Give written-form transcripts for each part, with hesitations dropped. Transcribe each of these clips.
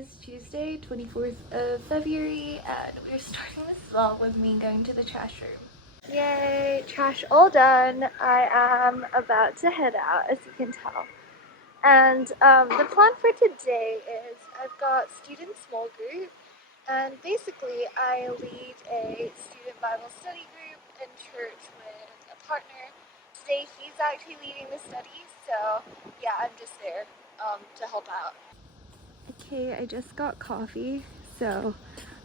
is Tuesday, 24th of February, and we're starting this vlog with me going to the trash room. Yay, trash all done. I am about to head out, as you can tell. And the plan for today is I've got student small group, and basically I lead a student Bible study group in church with a partner. Today he's actually leading the studies, so yeah, I'm just there to help out. Okay, I just got coffee, so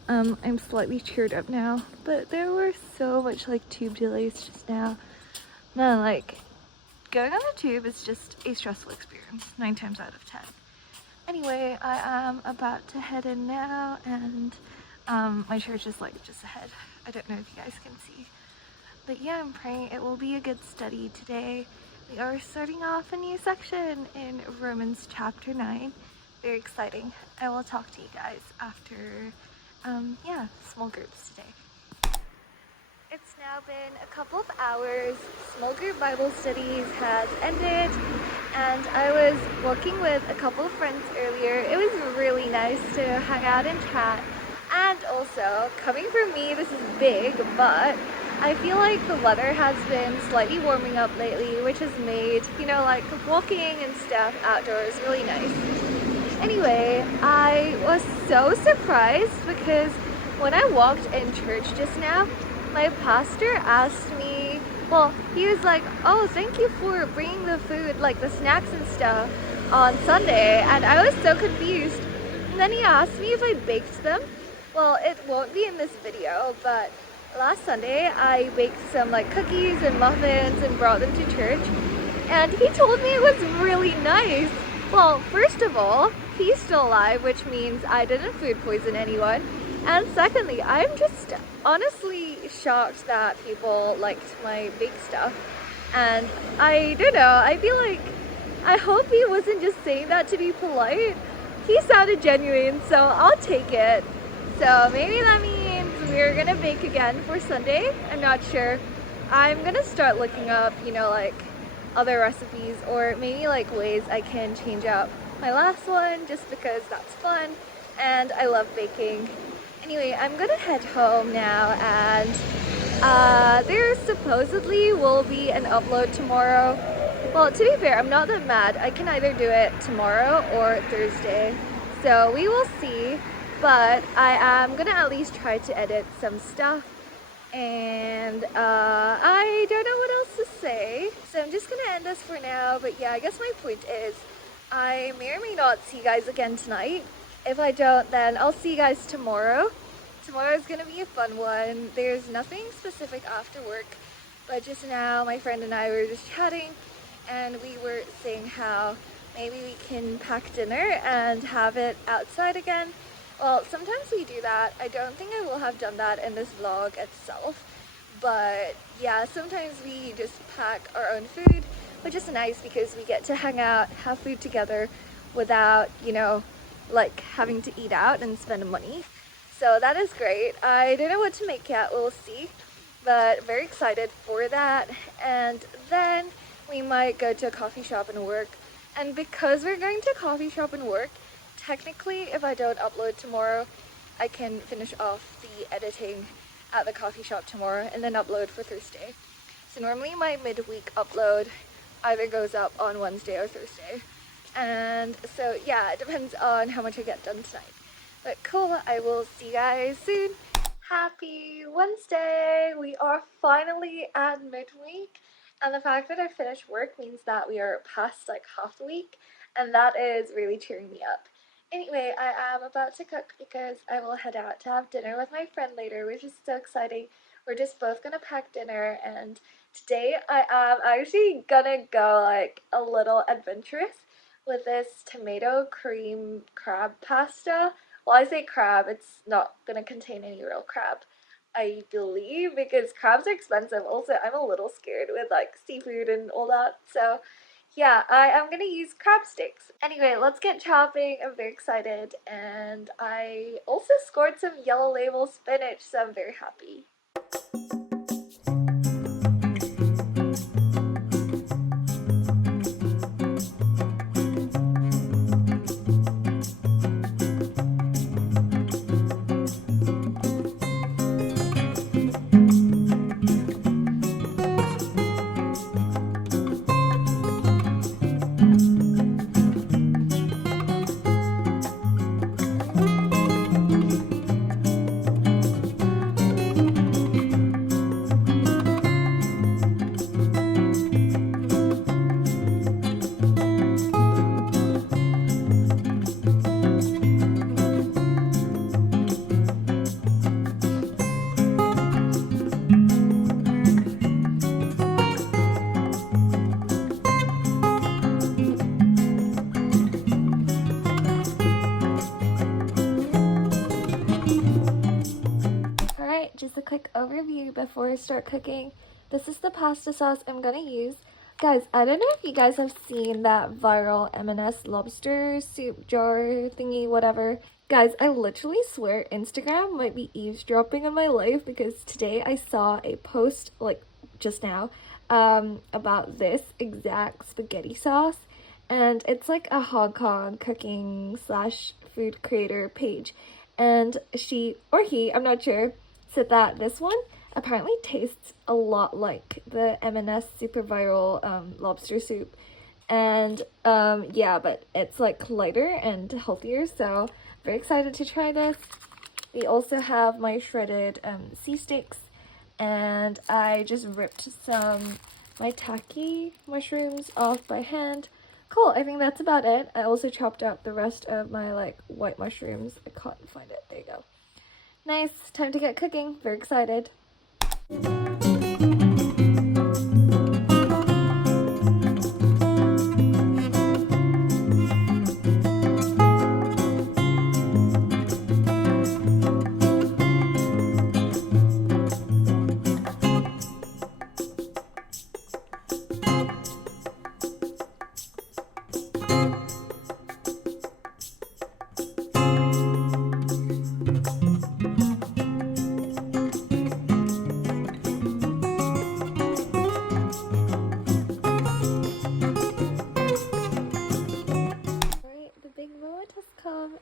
I'm slightly cheered up now, but there were so much like tube delays just now. Man, like going on the tube is just a stressful experience 9 times out of 10. Anyway, I am about to head in now, and my church is like just ahead. I don't know if you guys can see, but yeah, I'm praying it will be a good study today. We are starting off a new section in Romans chapter 9. Very exciting. I will talk to you guys after, yeah, small groups today. It's now been a couple of hours. Small group Bible studies has ended, and I was walking with a couple of friends earlier. It was really nice to hang out and chat. And also, coming from me, this is big, but I feel like the weather has been slightly warming up lately, which has made, you know, like walking and stuff outdoors really nice. Anyway, I was so surprised because when I walked in church just now, my pastor asked me, well, he was like, oh, thank you for bringing the food, like the snacks and stuff on Sunday, and I was so confused. And then he asked me if I baked them. Well, it won't be in this video, but last Sunday I baked some like cookies and muffins and brought them to church, and he told me it was really nice. Well, first of all, he's still alive, which means I didn't food poison anyone. And secondly, I'm just honestly shocked that people liked my baked stuff. And I don't know, I feel like, I hope he wasn't just saying that to be polite. He sounded genuine, so I'll take it. So maybe that means we're gonna bake again for Sunday. I'm not sure. I'm gonna start looking up, you know, like other recipes, or maybe like ways I can change out my last one, just because that's fun and I love baking. Anyway, I'm gonna head home now, and there supposedly will be an upload tomorrow. Well, to be fair, I'm not that mad. I can either do it tomorrow or Thursday, so we will see. But I am gonna at least try to edit some stuff, and I don't know what else to say, so I'm just gonna end this for now. But yeah, I guess my point is I may or may not see you guys again tonight. If I don't, then I'll see you guys tomorrow. Tomorrow's gonna be a fun one. There's nothing specific after work, but just now my friend and I were just chatting, and we were saying how maybe we can pack dinner and have it outside again. Well, sometimes we do that. I don't think I will have done that in this vlog itself, but yeah, sometimes we just pack our own food, which is nice because we get to hang out, have food together without, you know, like having to eat out and spend money. So that is great. I don't know what to make yet, we'll see, but very excited for that. And then we might go to a coffee shop and work. And because we're going to a coffee shop and work, technically if I don't upload tomorrow, I can finish off the editing at the coffee shop tomorrow and then upload for Thursday. So normally my midweek upload either goes up on Wednesday or Thursday. And so yeah, it depends on how much I get done tonight. But cool, I will see you guys soon. Happy Wednesday! We are finally at midweek, and the fact that I finished work means that we are past like half the week, and that is really cheering me up. Anyway, I am about to cook because I will head out to have dinner with my friend later, which is so exciting. We're just both gonna pack dinner, and today I am actually gonna go like a little adventurous with this tomato cream crab pasta. Well, I say crab, it's not gonna contain any real crab, I believe, because crabs are expensive. Also, I'm a little scared with like seafood and all that, so yeah, I am gonna use crab sticks. Anyway, let's get chopping. I'm very excited, and I also scored some yellow label spinach, so I'm very happy. quick overview before I start cooking. This is the pasta sauce I'm gonna use. Guys, I don't know if you guys have seen that viral M&S lobster soup jar thingy, whatever. Guys, I literally swear Instagram might be eavesdropping on my life, because today I saw a post, like just now, about this exact spaghetti sauce. And it's like a Hong Kong cooking slash food creator page. And she, or he, I'm not sure, said that this one apparently tastes a lot like the M&S super viral lobster soup. And yeah, but it's like lighter and healthier, so very excited to try this. We also have my shredded sea sticks, and I just ripped some maitake mushrooms off by hand. Cool, I think that's about it. I also chopped up the rest of my like white mushrooms. I can't find it. There you go. Nice, time to get cooking. Very excited.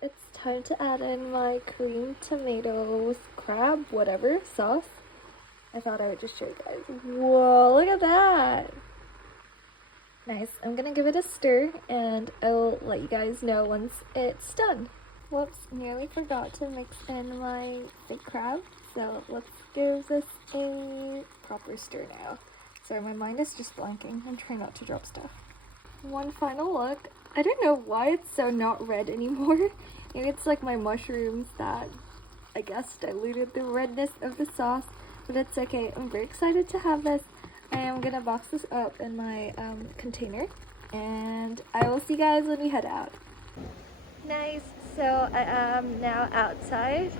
It's time to add in my cream tomatoes, crab, whatever, sauce. I thought I would just show you guys. Whoa, look at that! Nice. I'm gonna give it a stir, and I'll let you guys know once it's done. Whoops, nearly forgot to mix in my big crab. So let's give this a proper stir now. Sorry, my mind is just blanking. I'm trying not to drop stuff. One final look. I don't know why it's so not red anymore. Maybe it's like my mushrooms that, I guess, diluted the redness of the sauce, but it's okay. I'm very excited to have this. I am gonna box this up in my container, and I will see you guys when we head out. Nice, so I am now outside.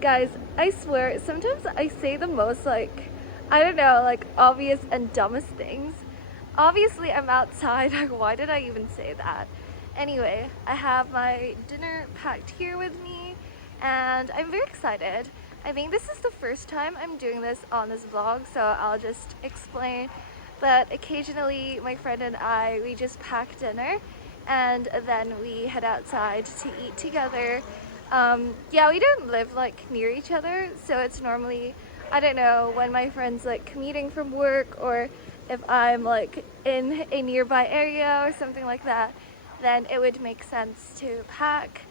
Guys, I swear, sometimes I say the most like, I don't know, like obvious and dumbest things. Obviously, I'm outside. Why did I even say that? Anyway, I have my dinner packed here with me, and I'm very excited. I think this is the first time I'm doing this on this vlog, so I'll just explain. But occasionally, my friend and I, we just pack dinner, and then we head outside to eat together. Yeah, we don't live like near each other, so it's normally, I don't know, when my friend's like commuting from work, or if I'm like in a nearby area or something like that, then it would make sense to pack.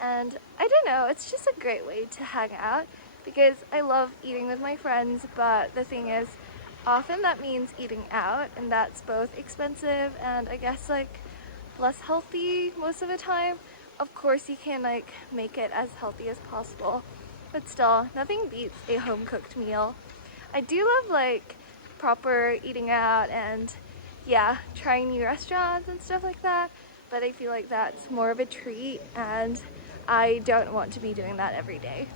And I don't know, it's just a great way to hang out, because I love eating with my friends, but the thing is, often that means eating out, and that's both expensive and I guess like less healthy most of the time. Of course you can like make it as healthy as possible, but still, nothing beats a home-cooked meal. I do love like proper eating out and yeah, trying new restaurants and stuff like that, but I feel like that's more of a treat, and I don't want to be doing that every day.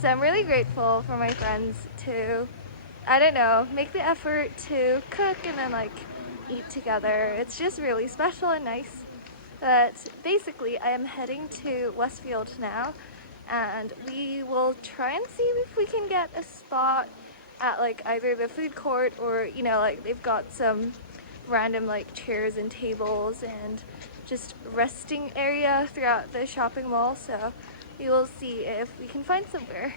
So I'm really grateful for my friends to, I don't know, make the effort to cook and then like eat together. It's just really special and nice. But basically I am heading to Westfield now, and we will try and see if we can get a spot at like either the food court, or you know, like they've got some random like chairs and tables and just resting area throughout the shopping mall, so we will see if we can find somewhere.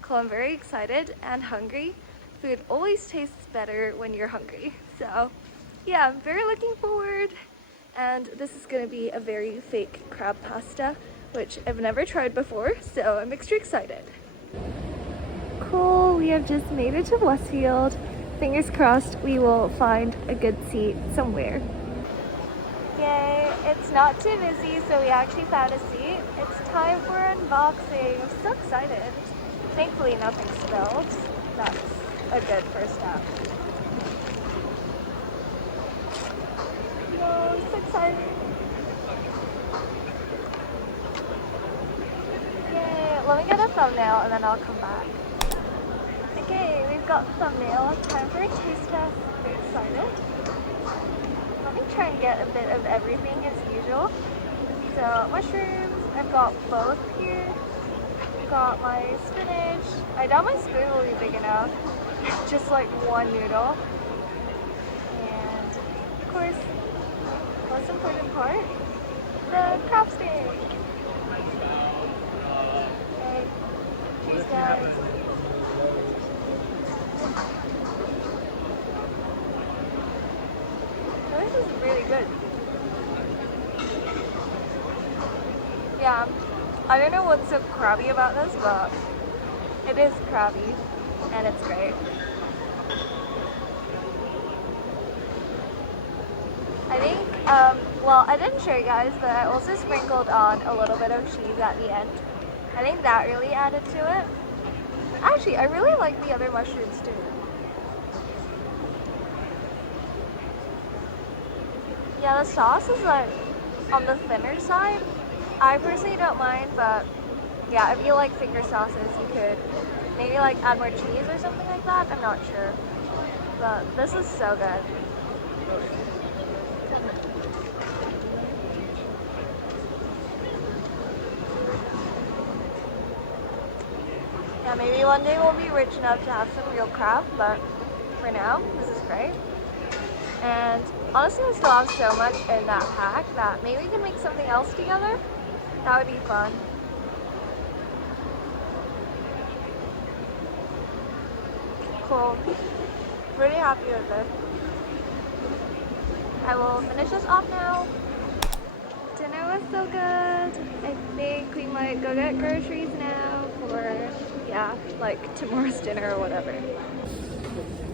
Cool, I'm very excited and hungry. Food always tastes better when you're hungry, so yeah, I'm very looking forward. And this is gonna be a very fake crab pasta, which I've never tried before, so I'm extra excited. Cool, we have just made it to Westfield. Fingers crossed we will find a good seat somewhere. Yay, it's not too busy, so we actually found a seat. It's time for unboxing. I'm so excited. Thankfully nothing spilled. That's a good first step. Whoa, I'm so excited. Yay, let me get a thumbnail and then I'll come back. Okay, we've got the thumbnail. Time for a taste test. Very excited. Let me try and get a bit of everything as usual. So, mushrooms, I've got both here. I've got my spinach. I doubt my spoon will be big enough. Just like one noodle. And, of course, the most important part, the crab steak. Okay, cheers guys. This is really good. Yeah, I don't know what's so crabby about this, but it is crabby and it's great. I think, well, I didn't show you guys, but I also sprinkled on a little bit of cheese at the end. I think that really added to it. Actually, I really like the other mushrooms too. Yeah, the sauce is like on the thinner side. I personally don't mind, but yeah, if you like finger sauces, you could maybe like add more cheese or something like that. I'm not sure, but this is so good. Yeah, maybe one day we'll be rich enough to have some real crab, but for now, this is great. And honestly, I still have so much in that pack that maybe we can make something else together. That would be fun. Cool. Pretty happy with this. I will finish this off now. Dinner was so good. I think we might go get groceries now for, yeah, like tomorrow's dinner or whatever.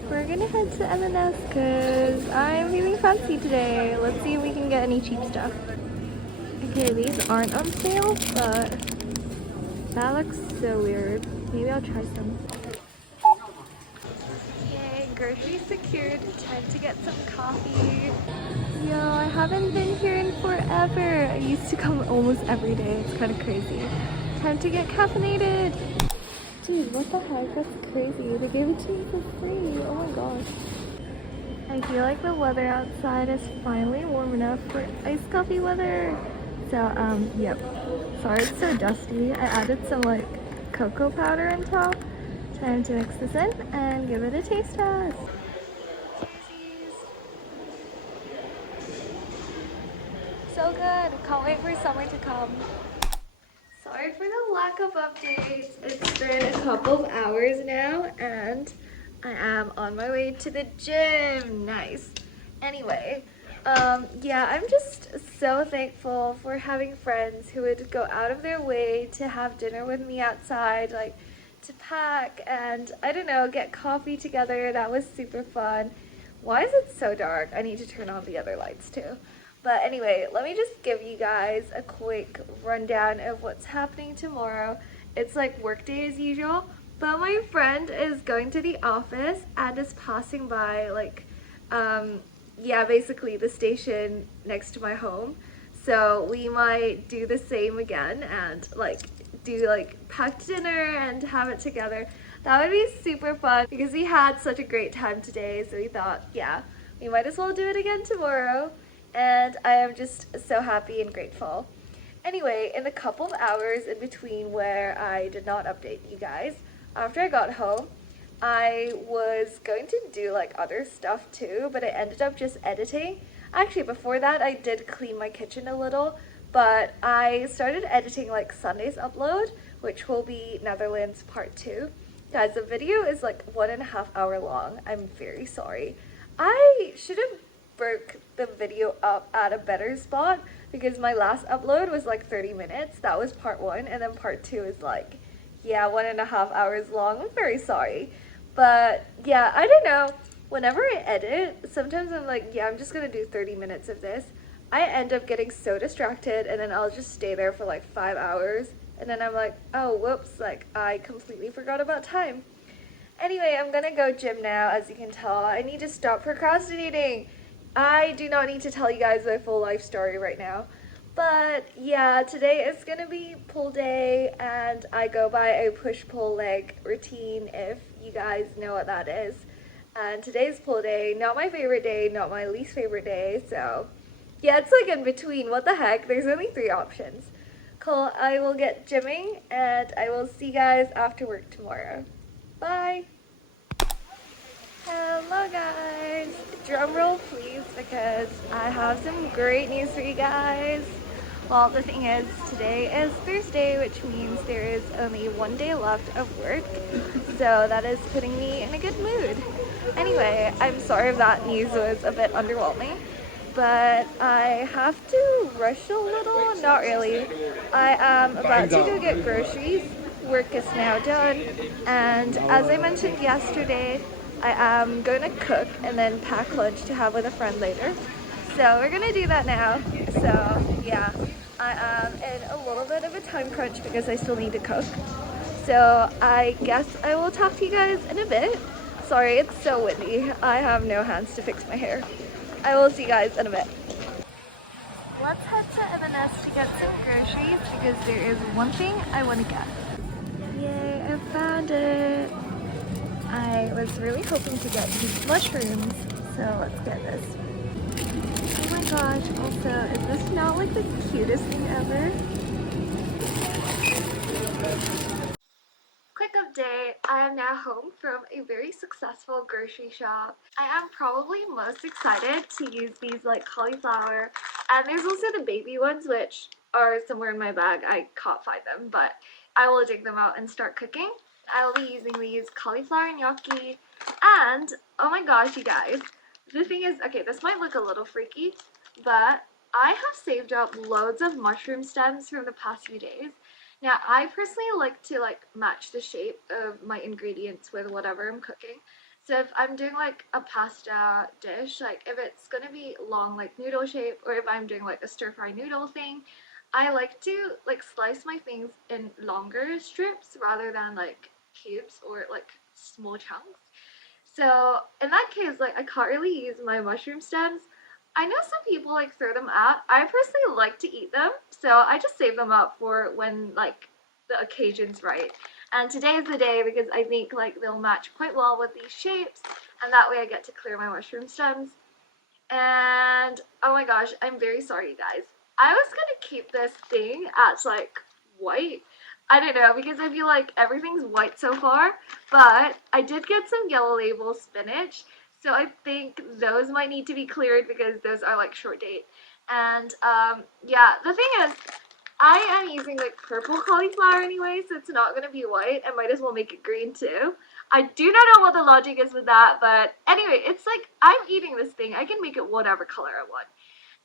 We're gonna head to M&S because I'm feeling fancy today. Let's see if we can get any cheap stuff. Okay, these aren't on sale, but that looks so weird. Maybe I'll try some. Okay, groceries secured. Time to get some coffee. Yo, I haven't been here in forever. I used to come almost every day. It's kind of crazy. Time to get caffeinated. Dude, what the heck? That's crazy. They gave it to me for free. Oh my gosh. I feel like the weather outside is finally warm enough for iced coffee weather. So, yep. Sorry it's so dusty. I added some like cocoa powder on top. Time to mix this in and give it a taste test. So good. Can't wait for summer to come. Sorry for the lack of updates. It's been a couple of hours now and I am on my way to the gym. Nice. Anyway, yeah, I'm just so thankful for having friends who would go out of their way to have dinner with me outside, like to pack and, I don't know, get coffee together. That was super fun. Why is it so dark? I need to turn on the other lights too. But anyway, let me just give you guys a quick rundown of what's happening tomorrow. It's like work day as usual, but my friend is going to the office and is passing by like, yeah, basically the station next to my home. So we might do the same again and like do like packed dinner and have it together. That would be super fun because we had such a great time today. So we thought, yeah, we might as well do it again tomorrow. And I am just so happy and grateful. Anyway, in the couple of hours in between where I did not update you guys, after I got home, I was going to do like other stuff too, but I ended up just editing. Actually, before that, I did clean my kitchen a little, but I started editing like Sunday's upload, which will be Netherlands part 2. Guys, the video is like 1.5 hours long. I'm very sorry. I should have broke the video up at a better spot because my last upload was like 30 minutes. That was part 1, and then part 2 is like, yeah, 1.5 hours long. I'm very sorry. But yeah, I don't know. Whenever I edit, sometimes I'm like, yeah, I'm just gonna do 30 minutes of this. I end up getting so distracted and then I'll just stay there for like 5 hours. And then I'm like, oh, whoops, like I completely forgot about time. Anyway, I'm gonna go gym now. As you can tell, I need to stop procrastinating. I do not need to tell you guys my full life story right now, But yeah, today is gonna be pull day, and I go by a push-pull leg routine if you guys know what that is. And today's pull day, not my favorite day, not my least favorite day, so yeah, it's like in between. What the heck? There's only 3 options. Cool, I will get gymming, and I will see you guys after work tomorrow. Bye! Hello guys! Drum roll please, because I have some great news for you guys. Well, the thing is, today is Thursday, which means there is only 1 day left of work, so that is putting me in a good mood. Anyway, I'm sorry if that news was a bit underwhelming, but I have to rush a little. Not really. I am about to go get groceries. Work is now done, and as I mentioned yesterday, I am going to cook and then pack lunch to have with a friend later. So we're gonna do that now. So yeah, I am in a little bit of a time crunch because I still need to cook. So I guess I will talk to you guys in a bit. Sorry, it's so windy. I have no hands to fix my hair. I will see you guys in a bit. Let's head to M&S to get some groceries because there is one thing I want to get. Yay, I found it! I was really hoping to get these mushrooms, so let's get this. Oh my gosh, also, is this not like the cutest thing ever? Quick update, I am now home from a very successful grocery shop. I am probably most excited to use these like cauliflower, and there's also the baby ones which are somewhere in my bag. I can't find them, but I will dig them out and start cooking. I will be using these cauliflower gnocchi, and oh my gosh, you guys, the thing is, okay, this might look a little freaky, but I have saved up loads of mushroom stems from the past few days. Now, I personally like to match the shape of my ingredients with whatever I'm cooking. So if I'm doing like a pasta dish, like if it's gonna be long like noodle shape, or if I'm doing like a stir fry noodle thing, I like to like slice my things in longer strips rather than like cubes or like small chunks. So in that case, like I can't really use my mushroom stems. I know some people like throw them out. I personally like to eat them, so I just save them up for when like the occasion's right. And today is the day because I think like they'll match quite well with these shapes, and that way I get to clear my mushroom stems. And oh my gosh, I'm very sorry guys. I was gonna keep this thing at like white. I don't know, because I feel like everything's white so far, but I did get some yellow label spinach, so I think those might need to be cleared because those are like short date. And yeah, the thing is, I am using like purple cauliflower anyway, so it's not gonna be white. I might as well make it green too. I do not know what the logic is with that, but anyway, it's like I'm eating this thing. I can make it whatever color I want.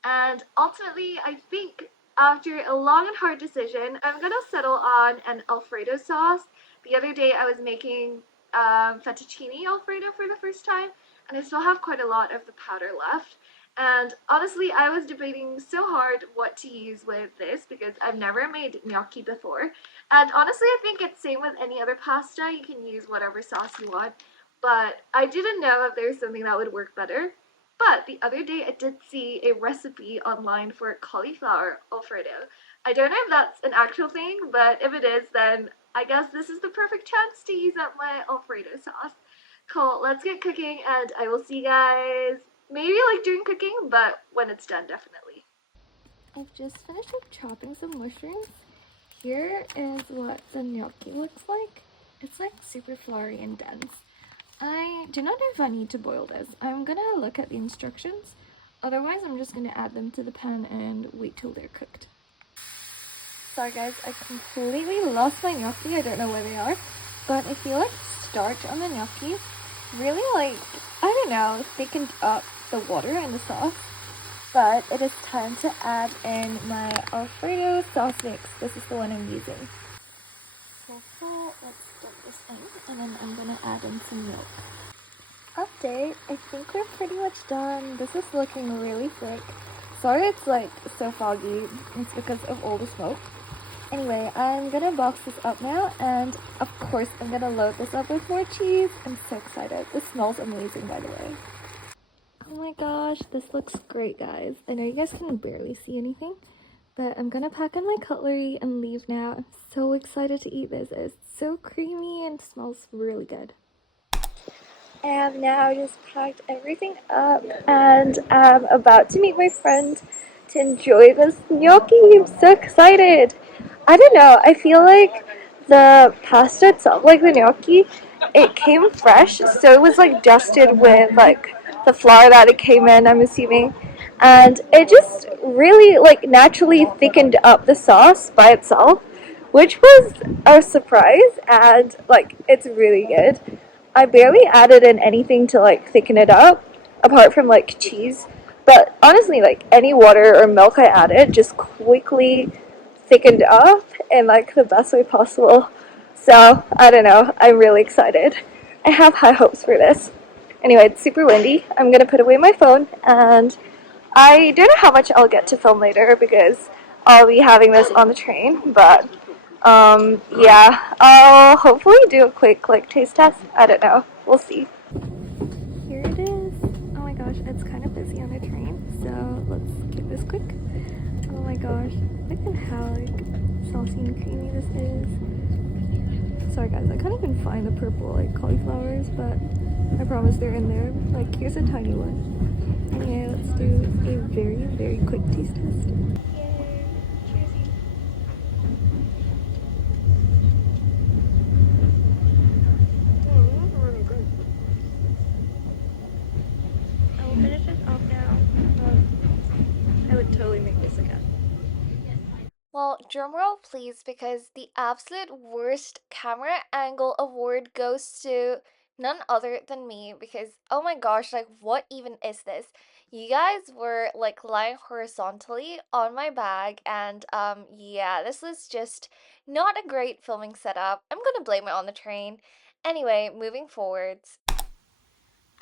And ultimately, I think after a long and hard decision, I'm gonna settle on an Alfredo sauce. The other day I was making fettuccine Alfredo for the first time, and I still have quite a lot of the powder left. And honestly, I was debating so hard what to use with this because I've never made gnocchi before. And honestly, I think it's same with any other pasta. You can use whatever sauce you want. But I didn't know if there's something that would work better. But the other day I did see a recipe online for cauliflower Alfredo. I don't know if that's an actual thing, but if it is, then I guess this is the perfect chance to use up my Alfredo sauce. Cool, let's get cooking, and I will see you guys maybe like during cooking, but when it's done, definitely. I've just finished up chopping some mushrooms. Here is what the gnocchi looks like. It's like super floury and dense. I do not know if I need to boil this. I'm gonna look at the instructions. Otherwise, I'm just gonna add them to the pan and wait till they're cooked. Sorry guys, I completely lost my gnocchi. I don't know where they are. But I feel like starch on the gnocchi really like, I don't know, thickened up the water in the sauce. But it is time to add in my Alfredo sauce mix. This is the one I'm using. So let's stir this in, and then I'm gonna add in some milk. Update, I think we're pretty much done. This is looking really thick. Sorry it's like so foggy. It's because of all the smoke. Anyway, I'm gonna box this up now, and of course I'm gonna load this up with more cheese. I'm so excited. This smells amazing, by the way. Oh my gosh, this looks great, guys. I know you guys can barely see anything, But I'm gonna pack in my cutlery and leave now. I'm so excited to eat this. It's so creamy and smells really good. I have now just packed everything up and I'm about to meet my friend to enjoy this gnocchi. I'm so excited. I don't know, I feel like the pasta itself, like the gnocchi, it came fresh, so it was like dusted with like the flour that it came in, I'm assuming. And it just really like naturally thickened up the sauce by itself, which was a surprise, and like it's really good. I barely added in anything to like thicken it up, apart from like cheese. But honestly, like any water or milk I added just quickly thickened up in like the best way possible. So I don't know, I'm really excited. I have high hopes for this. Anyway, it's super windy. I'm gonna put away my phone, and I don't know how much I'll get to film later because I'll be having this on the train, but yeah, I'll hopefully do a quick like taste test. I don't know. We'll see. Here it is. Oh my gosh, it's kind of busy on the train, so let's keep this quick. Oh my gosh, look at how like saucy and creamy this is. Sorry guys, I can't even find the purple like cauliflowers, but I promise they're in there. Like here's a tiny one. Anyway, let's do a very quick taste test. Yay! Cheersy. I will finish this off now. I would totally make this again. Well, drumroll please, because the absolute worst camera angle award goes to none other than me, because oh my gosh, like what even is this? You guys were like lying horizontally on my bag, and yeah, this was just not a great filming setup. I'm gonna blame it on the train. Anyway, moving forwards.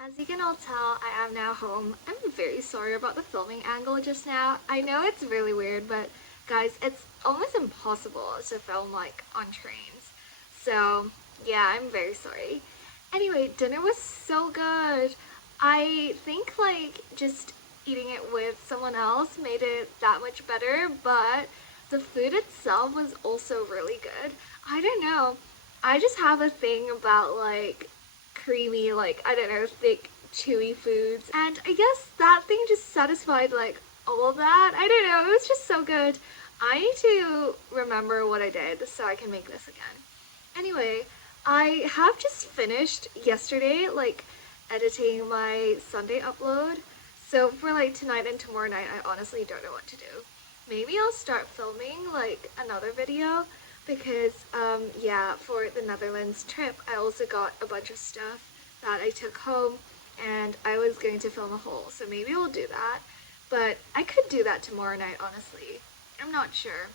As you can all tell, I am now home. I'm very sorry about the filming angle just now. I know it's really weird, but guys, it's almost impossible to film like on trains. So yeah, I'm very sorry. Anyway, dinner was so good. I think like just eating it with someone else made it that much better, but the food itself was also really good. I don't know. I just have a thing about like creamy, like, I don't know, thick, chewy foods. And I guess that thing just satisfied, like, all of that. I don't know, it was just so good. I need to remember what I did so I can make this again. Anyway, I have just finished yesterday, like, editing my Sunday upload. So for, like, tonight and tomorrow night, I honestly don't know what to do. Maybe I'll start filming, like, another video because yeah, for the Netherlands trip I also got a bunch of stuff that I took home and I was going to film a haul, so maybe we'll do that. But I could do that tomorrow night, honestly. I'm not sure.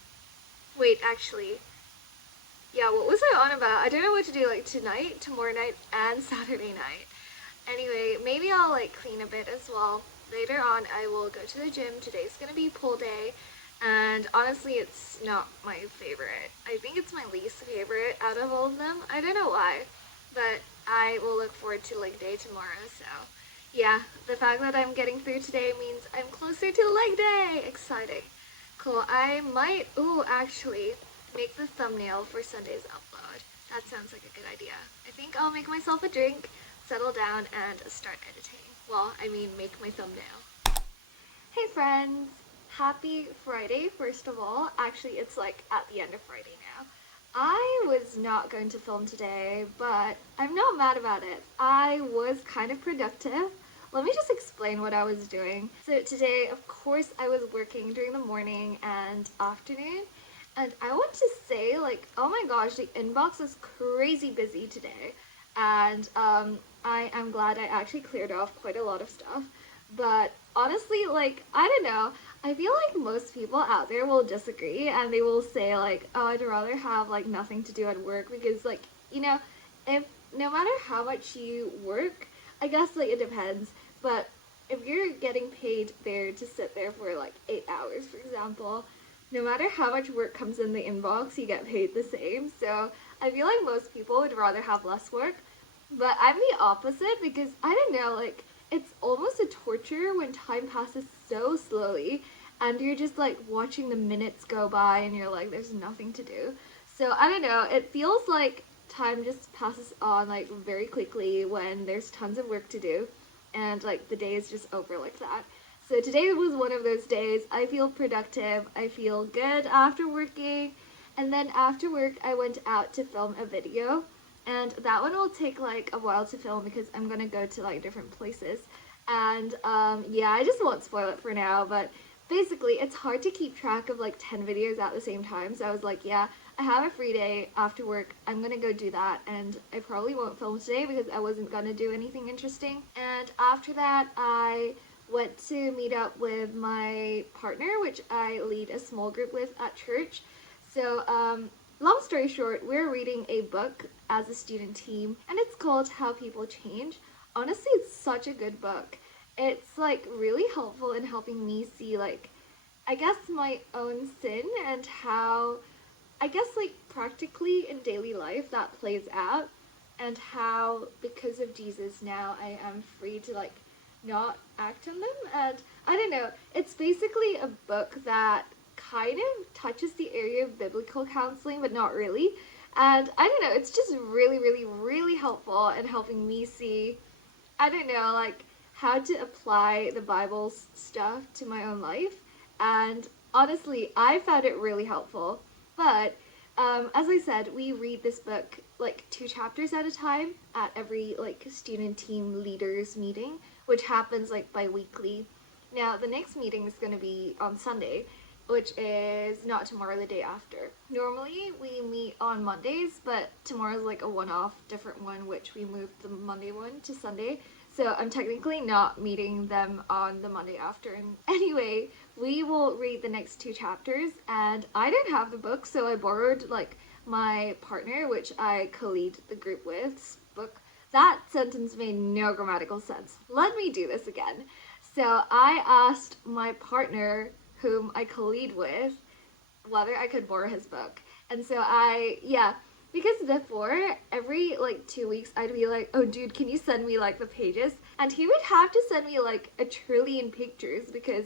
Wait, actually, yeah, what was I on about? I don't know what to do like tonight, tomorrow night, and Saturday night. Anyway, maybe I'll like clean a bit as well. Later on I will go to the gym. Today's gonna be pull day. And honestly, it's not my favorite. I think it's my least favorite out of all of them. I don't know why, but I will look forward to leg day tomorrow. So yeah, the fact that I'm getting through today means I'm closer to leg day. Exciting. Cool. I might, actually make the thumbnail for Sunday's upload. That sounds like a good idea. I think I'll make myself a drink, settle down, and start editing. Well, I mean, make my thumbnail. Hey friends! Happy Friday, first of all. Actually, it's like at the end of Friday now. I was not going to film today, but I'm not mad about it. I was kind of productive. Let me just explain what I was doing. So today, of course, I was working during the morning and afternoon. And I want to say, like, oh my gosh, the inbox is crazy busy today. And I am glad I actually cleared off quite a lot of stuff. But honestly, like, I don't know. I feel like most people out there will disagree and they will say like, oh, I'd rather have like nothing to do at work because like, you know, if no matter how much you work, I guess like it depends, but if you're getting paid there to sit there for like 8 hours, for example, no matter how much work comes in the inbox, you get paid the same. So I feel like most people would rather have less work, but I'm the opposite because I don't know, like, it's almost a torture when time passes so slowly and you're just like watching the minutes go by and you're like, there's nothing to do. So I don't know, it feels like time just passes on like very quickly when there's tons of work to do and like the day is just over like that. So today was one of those days. I feel productive, I feel good after working, and then after work I went out to film a video, and that one will take like a while to film because I'm gonna go to like different places. And yeah, I just won't spoil it for now, but basically it's hard to keep track of like 10 videos at the same time. So I was like, yeah, I have a free day after work, I'm gonna go do that, and I probably won't film today because I wasn't gonna do anything interesting. And after that I went to meet up with my partner, which I lead a small group with at church. So long story short, we're reading a book as a student team, and it's called How People Change. Honestly, it's such a good book. It's like really helpful in helping me see like, I guess, my own sin and how, I guess, like practically in daily life that plays out, and how because of Jesus now I am free to like not act on them. And I don't know, it's basically a book that kind of touches the area of biblical counseling but not really. And I don't know, it's just really helpful in helping me see, I don't know, like how to apply the Bible's stuff to my own life. And honestly, I found it really helpful. But as I said, we read this book like 2 chapters at a time at every like student team leaders meeting, which happens like bi-weekly. Now the next meeting is going to be on Sunday, which is not tomorrow, the day after. Normally we meet on Mondays, but tomorrow's like a one-off different one, which we moved the Monday one to Sunday. So I'm technically not meeting them on the Monday after. And anyway, we will read the next 2 chapters, and I didn't have the book, so I borrowed like my partner, which I co-lead the group with, book. That sentence made no grammatical sense. Let me do this again. So I asked my partner, whom I co-lead with, whether I could borrow his book. And so because before, every like 2 weeks, I'd be like, oh dude, can you send me like the pages? And he would have to send me like a trillion pictures because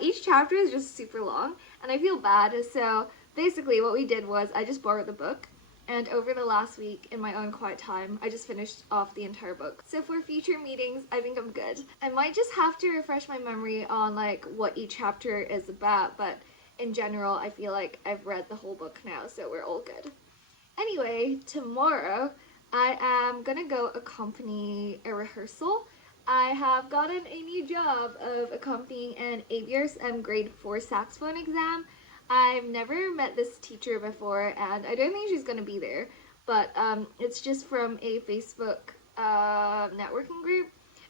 each chapter is just super long and I feel bad. So basically what we did was I just borrowed the book, and over the last week in my own quiet time, I just finished off the entire book. So for future meetings, I think I'm good. I might just have to refresh my memory on like what each chapter is about, but in general, I feel like I've read the whole book now, so we're all good. Anyway, tomorrow I am gonna go accompany a rehearsal. I have gotten a new job of accompanying an ABRSM grade 4 saxophone exam. I've never met this teacher before, and I don't think she's gonna be there, but it's just from a Facebook networking group.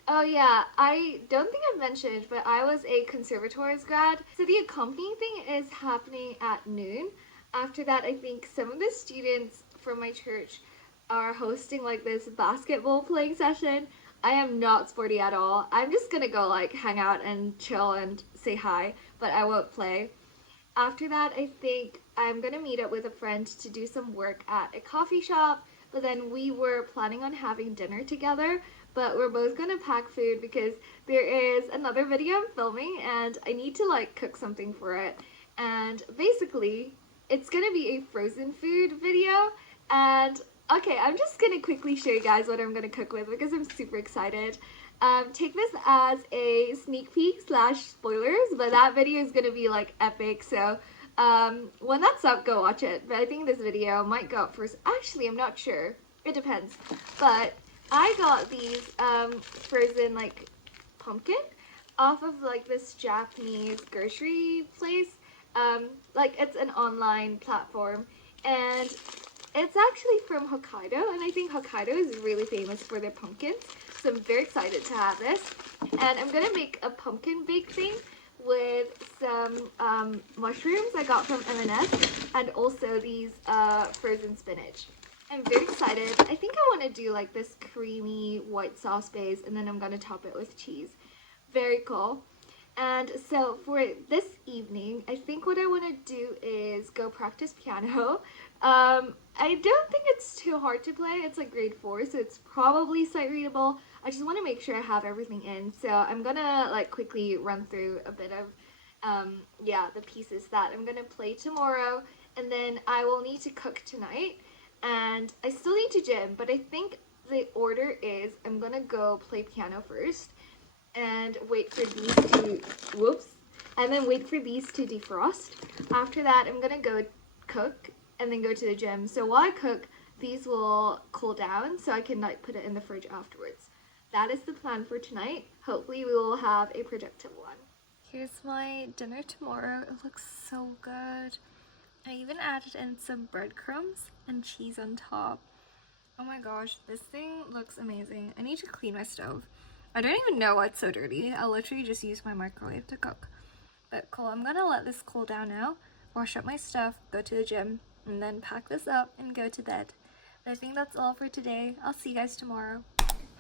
Oh yeah, I don't think I've mentioned, but I was a conservatories grad, so the accompanying thing is happening at noon. After that, I think some of the students from my church are hosting like this basketball playing session. I am not sporty at all. I'm just gonna go like hang out and chill and say hi, but I won't play. After that, I think I'm gonna meet up with a friend to do some work at a coffee shop, but then we were planning on having dinner together, but we're both gonna pack food because there is another video I'm filming and I need to like cook something for it. And basically, it's gonna be a frozen food video, and okay, I'm just gonna quickly show you guys what I'm gonna cook with because I'm super excited. Take this as a sneak peek / spoilers, but that video is gonna be like epic, so when that's up, go watch it. But I think this video might go up first. Actually, I'm not sure. It depends. But I got these frozen like pumpkin off of like this Japanese grocery place. Like it's an online platform, and it's actually from Hokkaido, and I think Hokkaido is really famous for their pumpkins, so I'm very excited to have this. And I'm gonna make a pumpkin bake thing with some mushrooms I got from M&S, and also these frozen spinach. I'm very excited. I think I want to do like this creamy white sauce base, and then I'm gonna top it with cheese. Very cool. And so for this evening, I think what I want to do is go practice piano. I don't think it's too hard to play. It's like grade 4, so it's probably sight readable. I just want to make sure I have everything in. So I'm gonna like quickly run through a bit of yeah, the pieces that I'm gonna play tomorrow, and then I will need to cook tonight, and I still need to gym, but I think the order is I'm gonna go play piano first and wait for these to, whoops, and then wait for these to defrost. After that, I'm gonna go cook and then go to the gym. So while I cook, these will cool down so I can like put it in the fridge afterwards. That is the plan for tonight. Hopefully we will have a productive one. Here's my dinner tomorrow. It looks so good. I even added in some breadcrumbs and cheese on top. Oh my gosh, this thing looks amazing. I need to clean my stove. I don't even know why it's so dirty. I'll literally just use my microwave to cook. But cool, I'm gonna let this cool down now, wash up my stuff, go to the gym, and then pack this up and go to bed. But I think that's all for today. I'll see you guys tomorrow.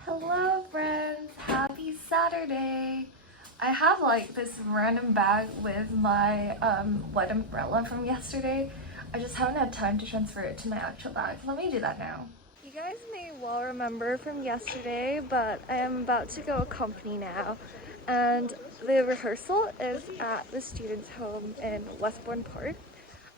Hello friends, happy Saturday. I have like this random bag with my wet umbrella from yesterday. I just haven't had time to transfer it to my actual bag. Let me do that now. You guys may well remember from yesterday, but I am about to go company now, and the rehearsal is at the students' home in Westbourne Park.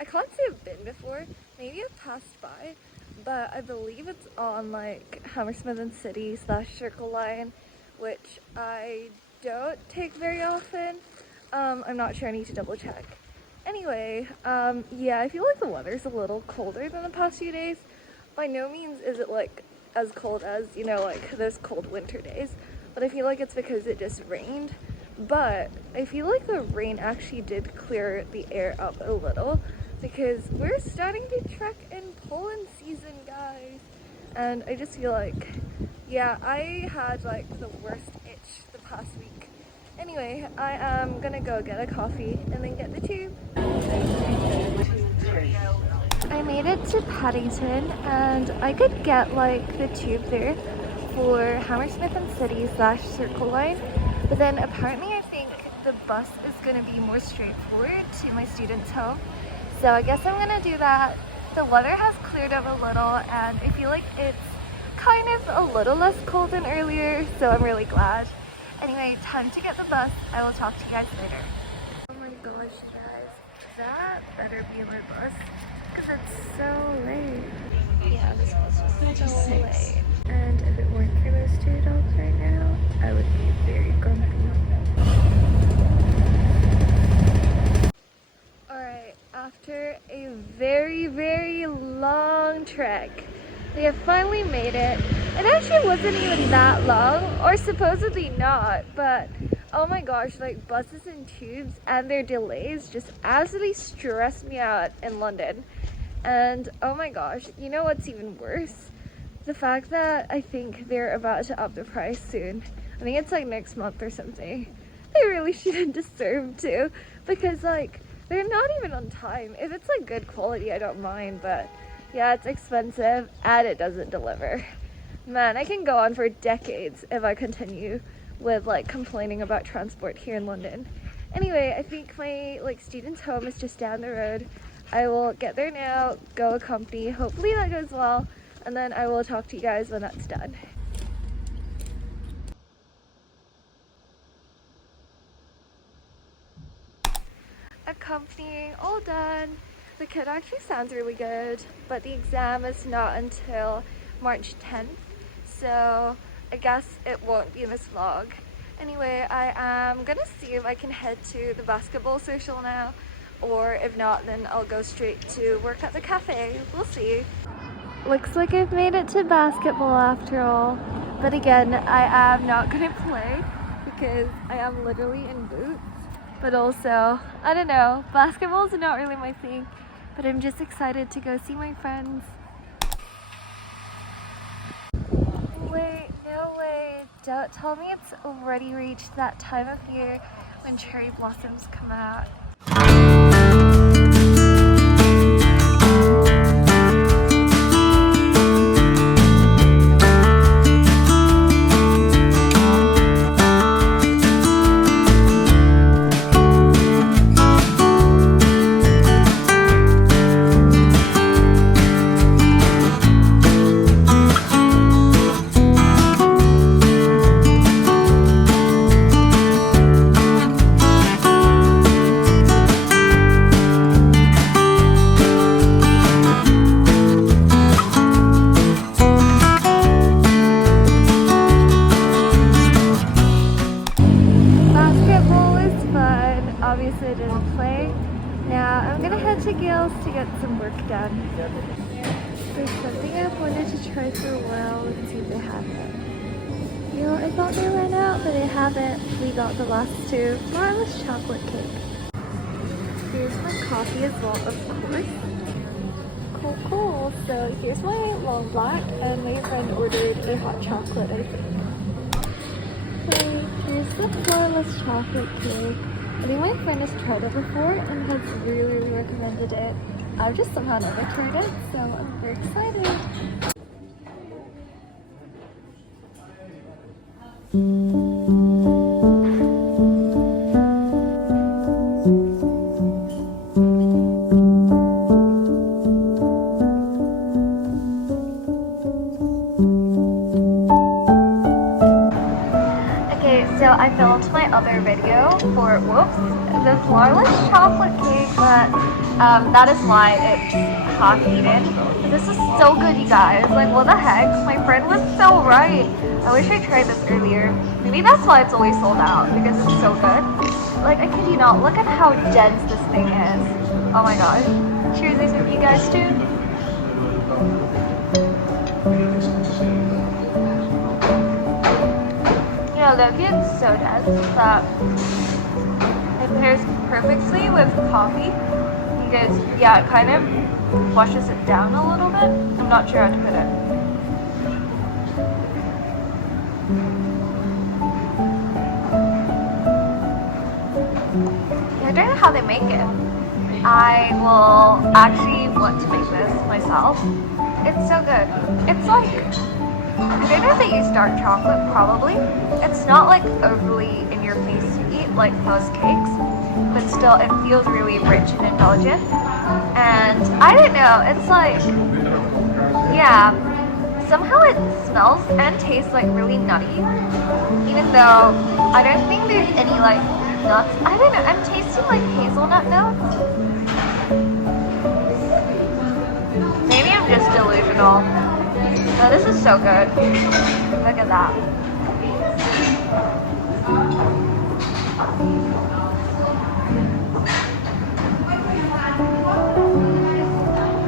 I can't say I've been before, maybe I've passed by, but I believe it's on like Hammersmith and City / Circle Line, which I don't take very often. I'm not sure, I need to double check. Anyway, yeah, I feel like the weather's a little colder than the past few days. By no means is it like as cold as, you know, like those cold winter days, but I feel like it's because it just rained. But I feel like the rain actually did clear the air up a little, because we're starting to trek in pollen season, guys. And I just feel like, yeah, I had like the worst itch the past week. Anyway, I am gonna go get a coffee and then get the tube. I made it to Paddington, and I could get like the tube there for Hammersmith and City / Circle Line, but then apparently I think the bus is going to be more straightforward to my students' home, so I guess I'm going to do that. The weather has cleared up a little, and I feel like it's kind of a little less cold than earlier, so I'm really glad. Anyway, time to get the bus. I will talk to you guys later. Oh my gosh, you guys, that better be my bus, because it's so late. Yeah, this was just so late. And if it weren't for those two dogs right now, I would be very grumpy. Alright, after a very, very long trek, we have finally made it. It actually wasn't even that long, or supposedly not, but oh my gosh, like buses and tubes and their delays just absolutely stress me out in London. And oh my gosh, you know what's even worse? The fact that I think they're about to up the price soon. I think it's like next month or something. They really shouldn't deserve to, because like they're not even on time. If it's like good quality, I don't mind, but yeah, it's expensive and it doesn't deliver. Man, I can go on for decades if I continue with like complaining about transport here in London. Anyway, I think my like students' home is just down the road. I will get there now, go accompany, hopefully that goes well, and then I will talk to you guys when that's done. Accompanying all done. The kid actually sounds really good, but the exam is not until March 10th, so I guess it won't be in this vlog. Anyway, I am gonna see if I can head to the basketball social now, or if not, then I'll go straight to work at the cafe. We'll see. Looks like I've made it to basketball after all, but again, I am not gonna play because I am literally in boots. But also, I don't know, basketball's not really my thing, but I'm just excited to go see my friends. Wait, no way, don't tell me it's already reached that time of year when cherry blossoms come out. There's something I've wanted to try for a while. Let's see if they have it. You know, I thought they ran out, but they haven't. We got the last two. Marvelous chocolate cake. Here's my coffee as well, of course. Cool, cool. So here's my long black, and my friend ordered a hot chocolate, I think. Okay, here's the flawless chocolate cake. I think my friend has tried it before and has really recommended it. I've just somehow never tried it, so I'm very excited. So I filmed my other video for, whoops, the flawless chocolate cake, but that is why it's half eaten. But this is so good, you guys. Like, what the heck? My friend was so right. I wish I tried this earlier. Maybe that's why it's always sold out, because it's so good. Like, I kid you not, look at how dense this thing is. Oh my god. Cheers, these with you guys too. Look, it's so dense that it pairs perfectly with coffee because, yeah, it kind of washes it down a little bit. I'm not sure how to put it. Yeah, I don't know how they make it. I will actually want to make this myself. It's so good. It's like, I don't know if they use dark chocolate, probably. It's not like overly in your face to eat like most cakes, but still it feels really rich and indulgent. And I don't know, it's like, yeah, somehow it smells and tastes like really nutty, even though I don't think there's any like nuts. I don't know, I'm tasting like hazelnut notes. Maybe I'm just delusional. Oh, this is so good. Look at that.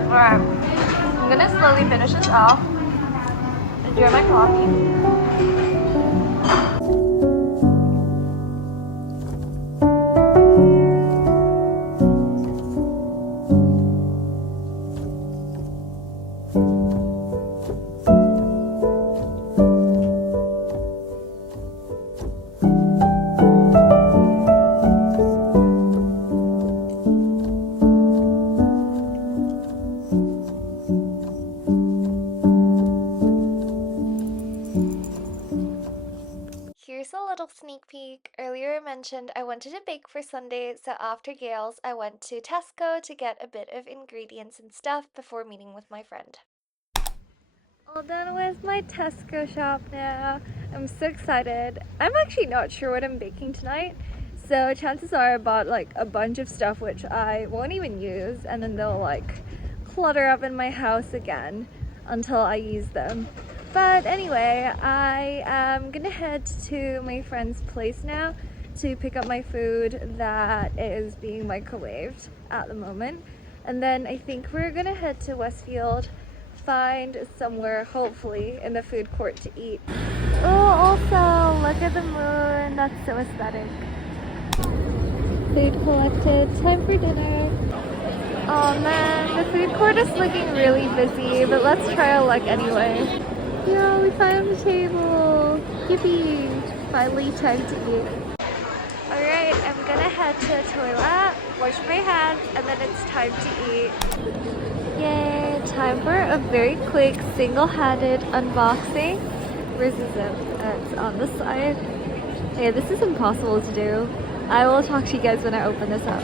Alright, I'm gonna slowly finish this off. Enjoy my coffee. Here's a little sneak peek. Earlier I mentioned I wanted to bake for Sunday, so after Gales I went to Tesco to get a bit of ingredients and stuff before meeting with my friend. All done with my Tesco shop now. I'm so excited. I'm actually not sure what I'm baking tonight, so chances are I bought like a bunch of stuff which I won't even use, and then they'll like clutter up in my house again until I use them. But anyway, I am gonna head to my friend's place now to pick up my food that is being microwaved at the moment. And then I think we're gonna head to Westfield, find somewhere, hopefully, in the food court to eat. Oh, also, look at the moon. That's so aesthetic. Food collected. Time for dinner. Oh man, the food court is looking really busy, but let's try our luck anyway. Yeah, we found the table. Yippee! Finally time to eat. Alright, I'm gonna head to the toilet, wash my hands, and then it's time to eat. Yay! Time for a very quick single-handed unboxing. Where's the zip? It's on the side. Hey, this is impossible to do. I will talk to you guys when I open this up.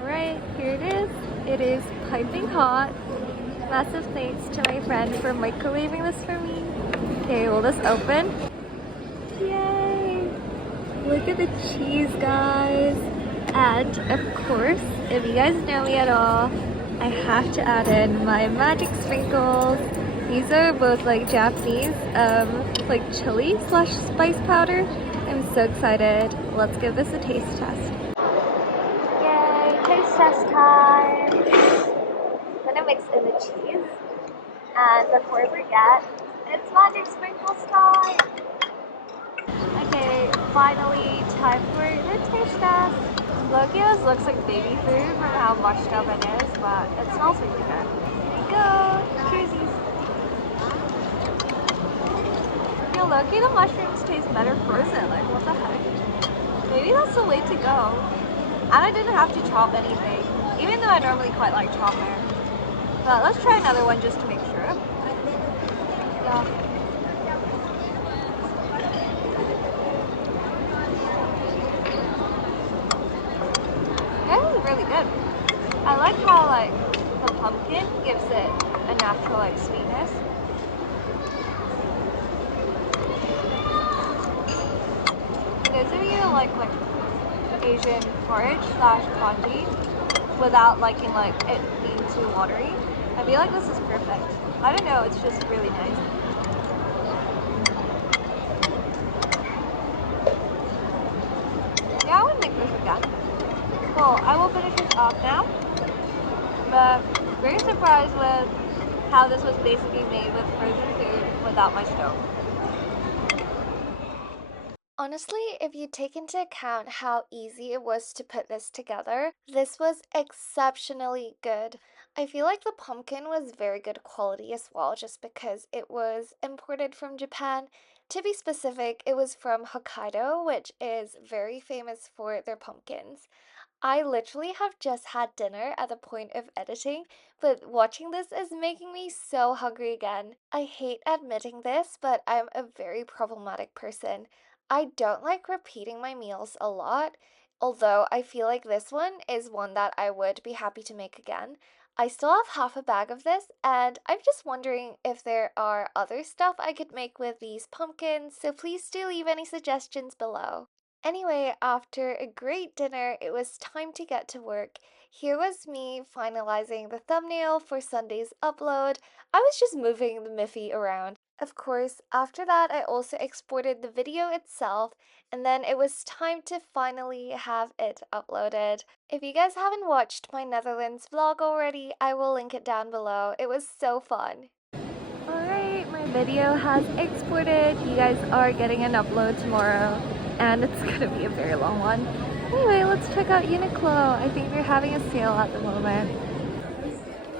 Alright, here it is. It is piping hot. Massive thanks to my friend for microwaving this for me. Okay, will this open? Yay! Look at the cheese, guys. And of course, if you guys know me at all, I have to add in my magic sprinkles. These are both like Japanese, like chili / spice powder. I'm so excited. Let's give this a taste test. Yay, taste test time. Then I'm mix in the cheese. And before we forget, it's magic sprinkles time! Okay, finally time for the taste test. Loki looks like baby food from how mushed up it is, but it smells really good. There you go! Cheersies! Yo, Loki, the mushrooms taste better frozen. Like, what the heck? Maybe that's the way to go. And I didn't have to chop anything, even though I normally quite like chopping. But let's try another one just to make sure. Yeah. That is really good. I like how like the pumpkin gives it a natural like sweetness. For those of you who like Asian porridge slash congee without liking like it being too watery, I feel like this is perfect. I don't know, it's just really nice. Yeah, I would make this again. Well, I will finish this off now, but very surprised with how this was basically made with frozen food without my stove. Honestly, if you take into account how easy it was to put this together, this was exceptionally good. I feel like the pumpkin was very good quality as well, just because it was imported from Japan. To be specific, it was from Hokkaido, which is very famous for their pumpkins. I literally have just had dinner at the point of editing, but watching this is making me so hungry again. I hate admitting this, but I'm a very problematic person. I don't like repeating my meals a lot, although I feel like this one is one that I would be happy to make again. I still have half a bag of this, and I'm just wondering if there are other stuff I could make with these pumpkins, so please do leave any suggestions below. Anyway, after a great dinner, it was time to get to work. Here was me finalizing the thumbnail for Sunday's upload. I was just moving the Miffy around. Of course, after that, I also exported the video itself, and then it was time to finally have it uploaded. If you guys haven't watched my Netherlands vlog already, I will link it down below. It was so fun. Alright, my video has exported. You guys are getting an upload tomorrow, and it's gonna be a very long one. Anyway, let's check out Uniqlo. I think they're having a sale at the moment.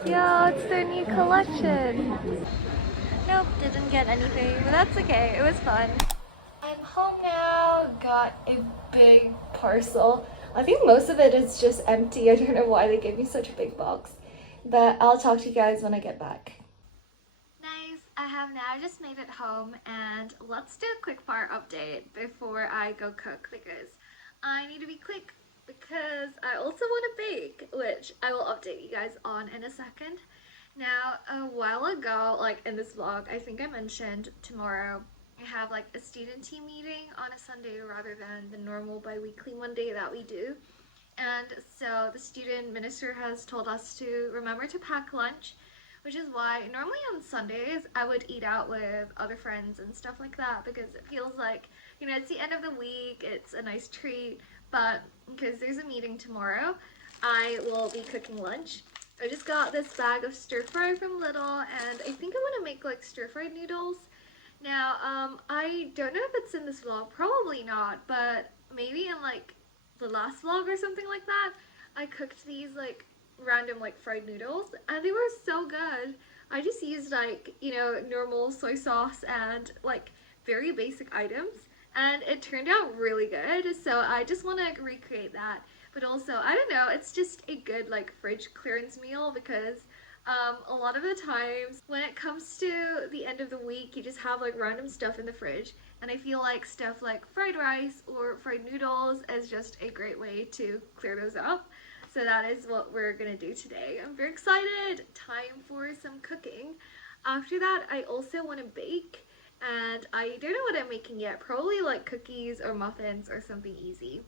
Yo, it's their new collection. Nope, didn't get anything, but that's okay. It was fun. I'm home now. Got a big parcel. I think most of it is just empty. I don't know why they gave me such a big box, but I'll talk to you guys when I get back. Nice, I have now just made it home, and let's do a quick fire update before I go cook, because I need to be quick because I also want to bake, which I will update you guys on in a second. Now, a while ago, like in this vlog, I think I mentioned tomorrow I have like a student team meeting on a Sunday rather than the normal bi-weekly Monday that we do. And so the student minister has told us to remember to pack lunch, which is why normally on Sundays I would eat out with other friends and stuff like that, because it feels like, you know, it's the end of the week, it's a nice treat. But because there's a meeting tomorrow, I will be cooking lunch. I just got this bag of stir fry from Lidl, and I think I want to make like stir fried noodles. Now, I don't know if it's in this vlog, probably not, but maybe in like the last vlog or something like that, I cooked these like random like fried noodles, and they were so good. I just used like, you know, normal soy sauce and like very basic items, and it turned out really good. So I just want to recreate that. But also, I don't know, it's just a good like fridge clearance meal, because a lot of the times when it comes to the end of the week, you just have like random stuff in the fridge, and I feel like stuff like fried rice or fried noodles is just a great way to clear those up. So that is what we're gonna do today. I'm very excited. Time for some cooking. After that, I also want to bake, and I don't know what I'm making yet. Probably like cookies or muffins or something easy.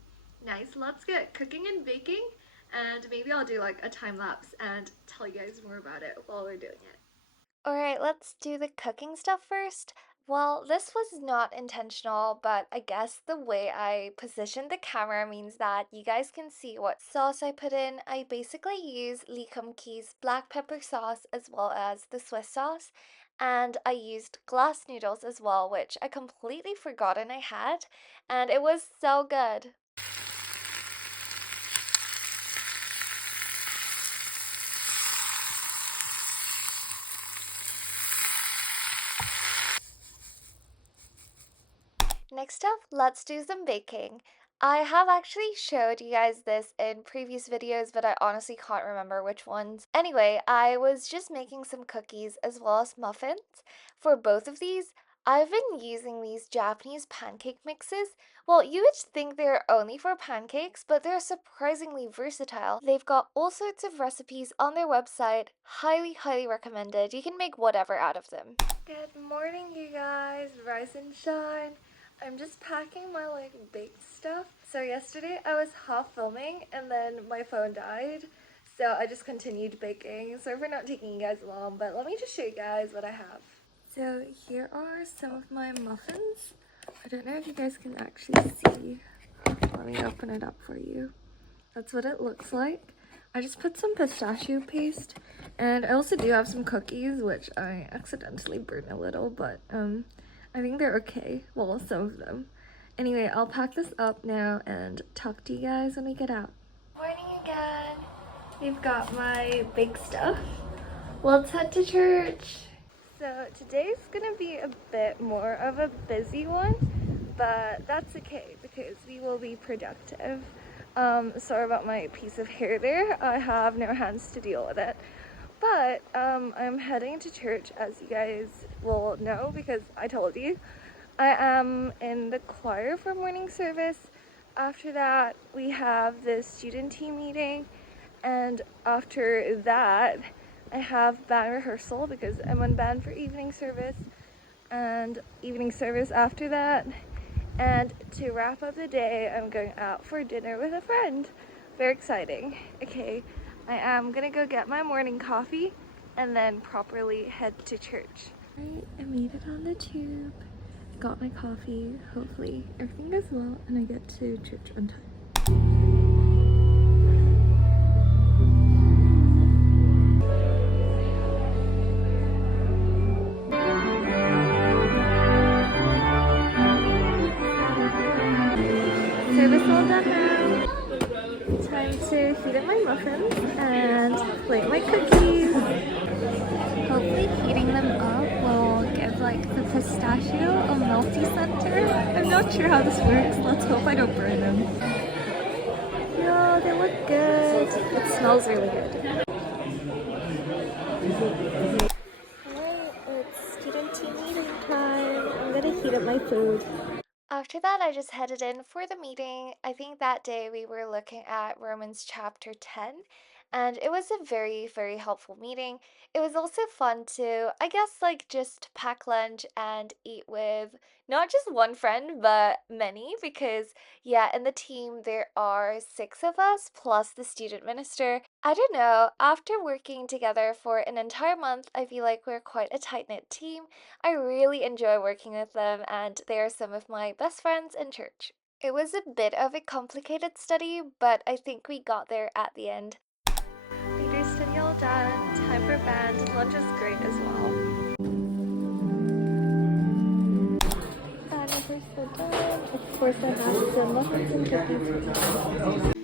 Nice, let's get cooking and baking, and maybe I'll do like a time lapse and tell you guys more about it while we're doing it. Alright, let's do the cooking stuff first. Well, this was not intentional, but I guess the way I positioned the camera means that you guys can see what sauce I put in. I basically use Lee Kum Kee's black pepper sauce as well as the Swiss sauce, and I used glass noodles as well, which I completely forgotten I had, and it was so good. Next up, let's do some baking. I have actually showed you guys this in previous videos, but I honestly can't remember which ones. Anyway, I was just making some cookies as well as muffins. For both of these, I've been using these Japanese pancake mixes. Well, you would think they're only for pancakes, but they're surprisingly versatile. They've got all sorts of recipes on their website. Highly, highly recommended. You can make whatever out of them. Good morning, you guys. Rise and shine. I'm just packing my baked stuff. So yesterday I was half filming and then my phone died. So I just continued baking. Sorry for not taking you guys long, but let me just show you guys what I have. So here are some of my muffins. I don't know if you guys can actually see. Let me open it up for you. That's what it looks like. I just put some pistachio paste, and I also do have some cookies, which I accidentally burned a little, but I think they're okay. Well, some of them. Anyway, I'll pack this up now and talk to you guys when we get out. Morning again. We've got my big stuff. Let's head to church. So today's gonna be a bit more of a busy one, but that's okay because we will be productive. Sorry about my piece of hair there. I have no hands to deal with it. But I'm heading to church, as you guys will know because I told you. I am in the choir for morning service. After that, we have the student team meeting. And after that, I have band rehearsal because I'm on band for evening service. And evening service after that. And to wrap up the day, I'm going out for dinner with a friend. Very exciting. Okay. I am gonna go get my morning coffee and then properly head to church. Alright, I made it on the tube. I got my coffee. Hopefully everything goes well and I get to church on time. Service all done now. Time to heat up my muffins and plate my cookies. Hopefully heating them up will give like the pistachio a melty center. I'm not sure how this works. Let's hope I don't burn them. No, they look good. It smells really good. Alright, it's student team meeting time. I'm gonna heat up my food. After that, I just headed in for the meeting. I think that day we were looking at Romans chapter 10, and it was a very, very helpful meeting. It was also fun to, I guess, just pack lunch and eat with not just one friend, but many, because, yeah, in the team there are 6 of us plus the student minister. I don't know, after working together for an entire month, I feel like we're quite a tight-knit team. I really enjoy working with them, and they are some of my best friends in church. It was a bit of a complicated study, but I think we got there at the end. Leader study all done, time for band. Lunch is great as well. Band rehearsal done. Of course, I have some muffins and cookies.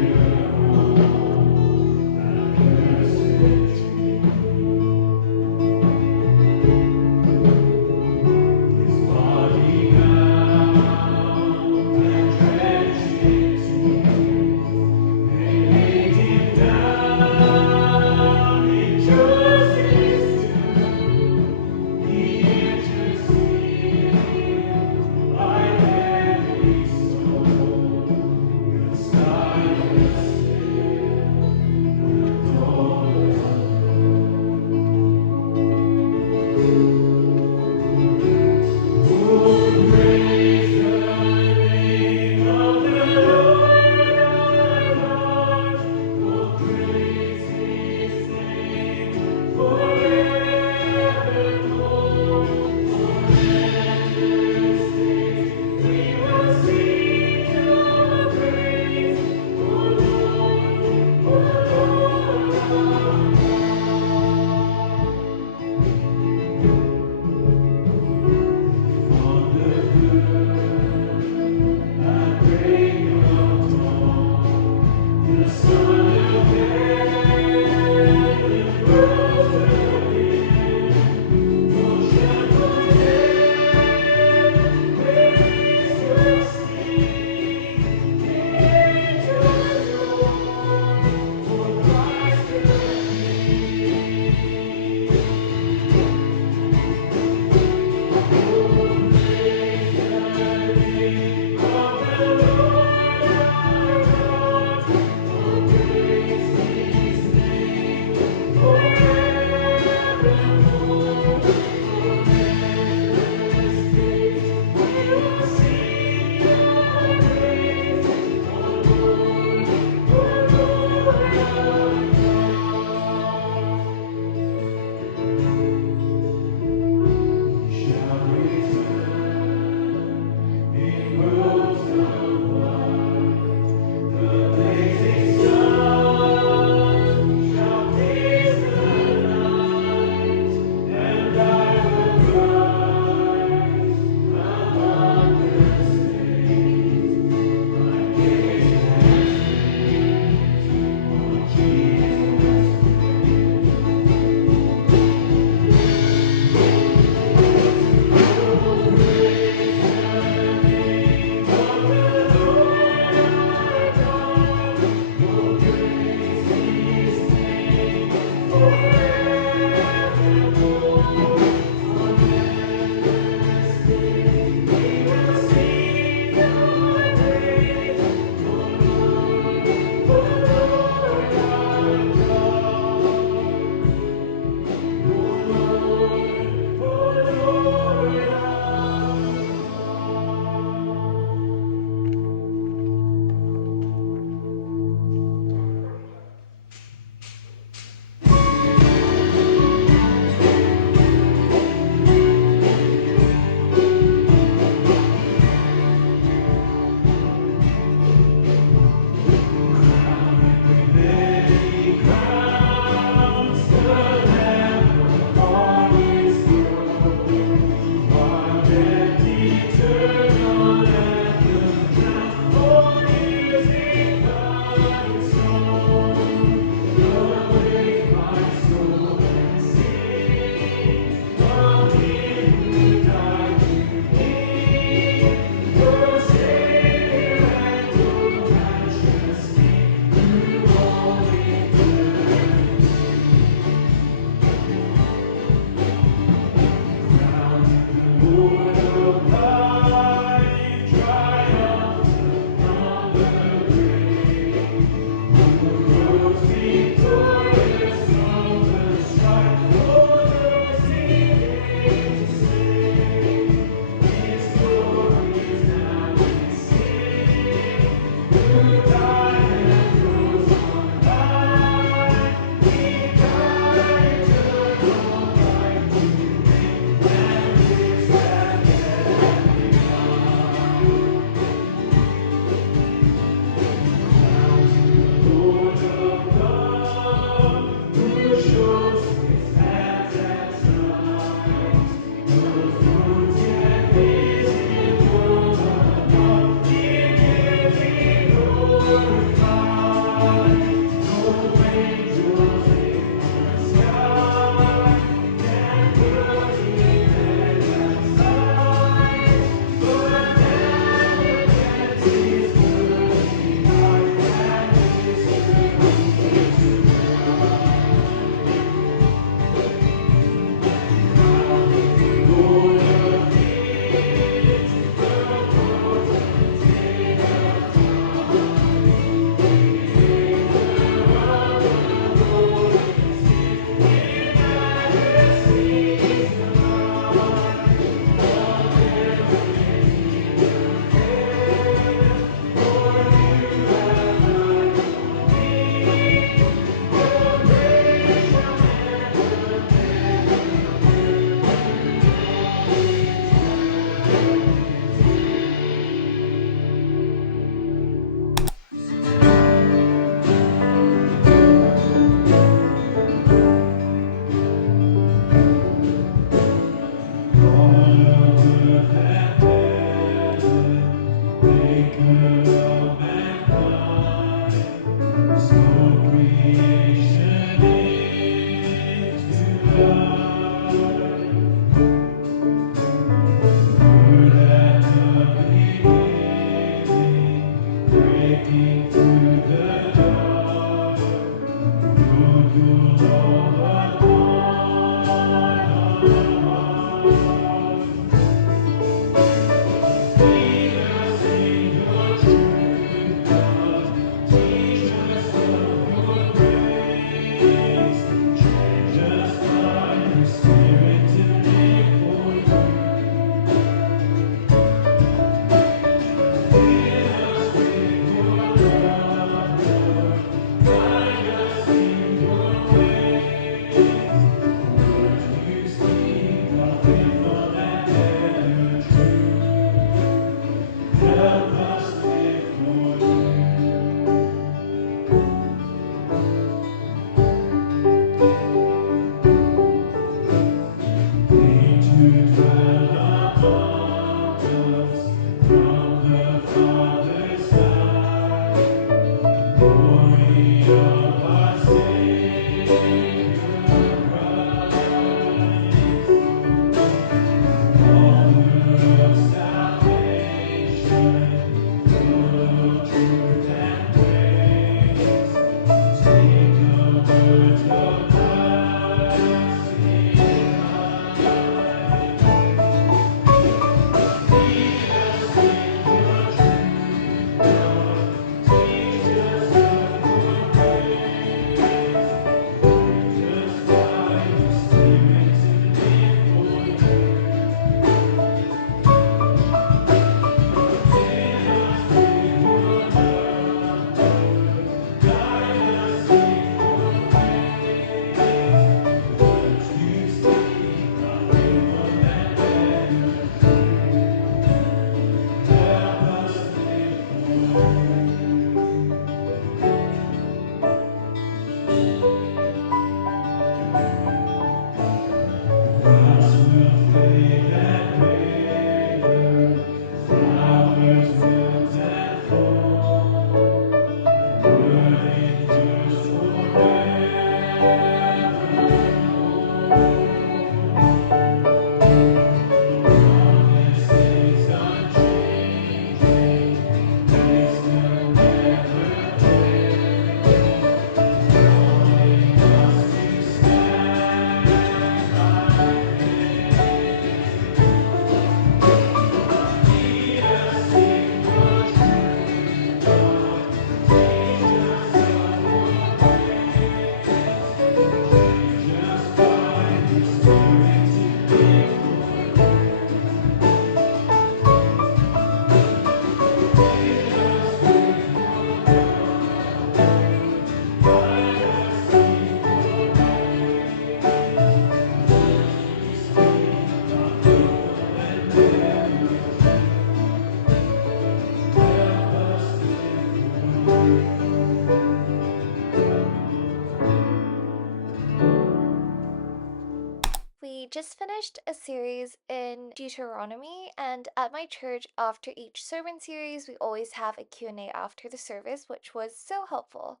finished a series in Deuteronomy, and at my church, after each sermon series, we always have a Q&A after the service, which was so helpful.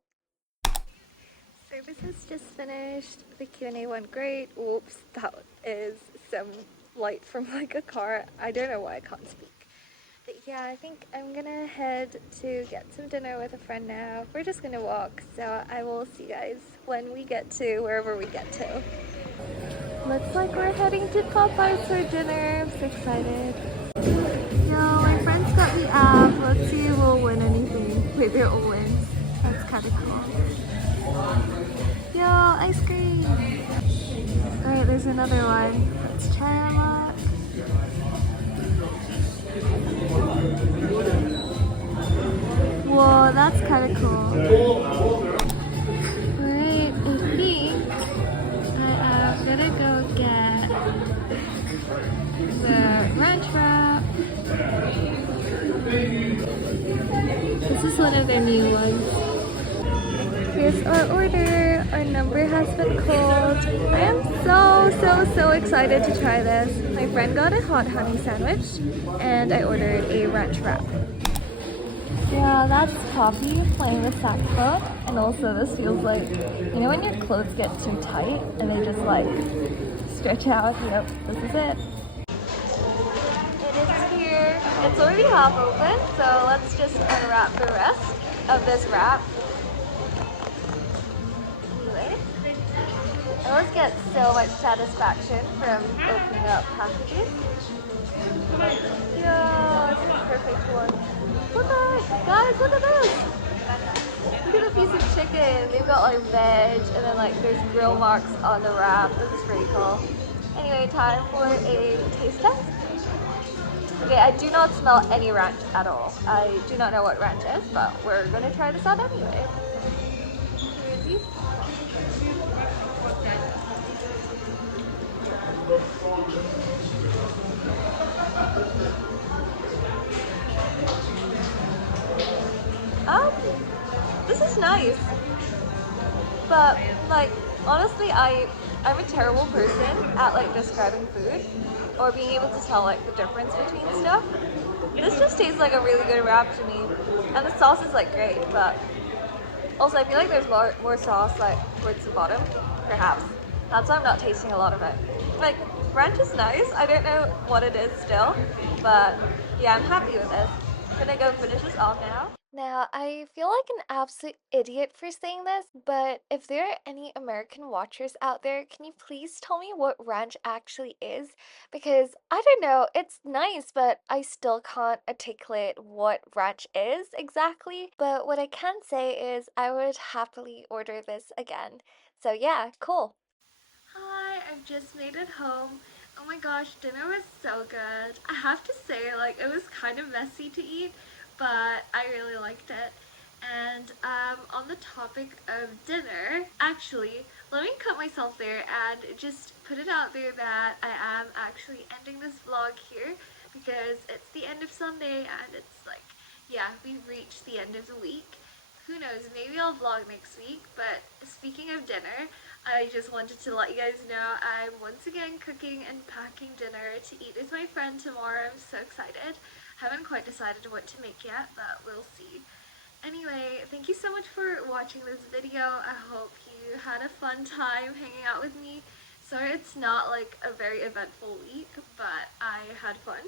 Service has just finished. The Q&A went great. Oops, that is some light from like a car. I don't know why I can't speak. But yeah, I think I'm gonna head to get some dinner with a friend now. We're just gonna walk, so I will see you guys when we get to wherever we get to. Looks like we're heading to Popeyes for dinner. I'm so excited. Yo, my friends got the app. Let's see if we'll win anything. Wait, they're all wins. That's kind of cool. Yo, ice cream! Alright, there's another one. Let's try our luck. Whoa, that's kind of cool. Alright, I think I am gonna go get the ranch wrap. This is one of their new ones. Here's our order. Our number has been called. I am so excited to try this. My friend got a hot honey sandwich and I ordered a ranch wrap. Yeah, that's Poppy playing the saxophone, and also this feels like, you know when your clothes get too tight and they just like stretch out? Yep, this is it. It is here. It's already half open, so let's just unwrap the rest of this wrap. I always get so much satisfaction from opening up packages. Yeah, it's a perfect one. Look at it! Guys, look at this! Look at the piece of chicken. They've got like veg and then like there's grill marks on the wrap. This is pretty cool. Anyway, time for a taste test. Okay, I do not smell any ranch at all. I do not know what ranch is, but we're gonna try this out anyway. Here's these. This is nice, but like honestly, I'm a terrible person at like describing food or being able to tell like the difference between stuff. This just tastes like a really good wrap to me, and the sauce is like great, but also I feel like there's more sauce like towards the bottom, perhaps. That's why I'm not tasting a lot of it. Like ranch is nice. I don't know what it is still, but yeah, I'm happy with this. Gonna go finish this off now. Now, I feel like an absolute idiot for saying this, but if there are any American watchers out there, can you please tell me what ranch actually is? Because I don't know, it's nice, but I still can't articulate what ranch is exactly. But what I can say is I would happily order this again. So yeah, cool. Hi, I've just made it home. Oh my gosh, dinner was so good. I have to say, like, it was kind of messy to eat, but I really liked it. And on the topic of dinner, actually, let me cut myself there and just put it out there that I am actually ending this vlog here because it's the end of Sunday and it's like, yeah, we've reached the end of the week. Who knows, maybe I'll vlog next week, but speaking of dinner, I just wanted to let you guys know I'm once again cooking and packing dinner to eat with my friend tomorrow. I'm so excited. Haven't quite decided what to make yet, but we'll see. Anyway, thank you so much for watching this video. I hope you had a fun time hanging out with me. Sorry it's not like a very eventful week, but I had fun.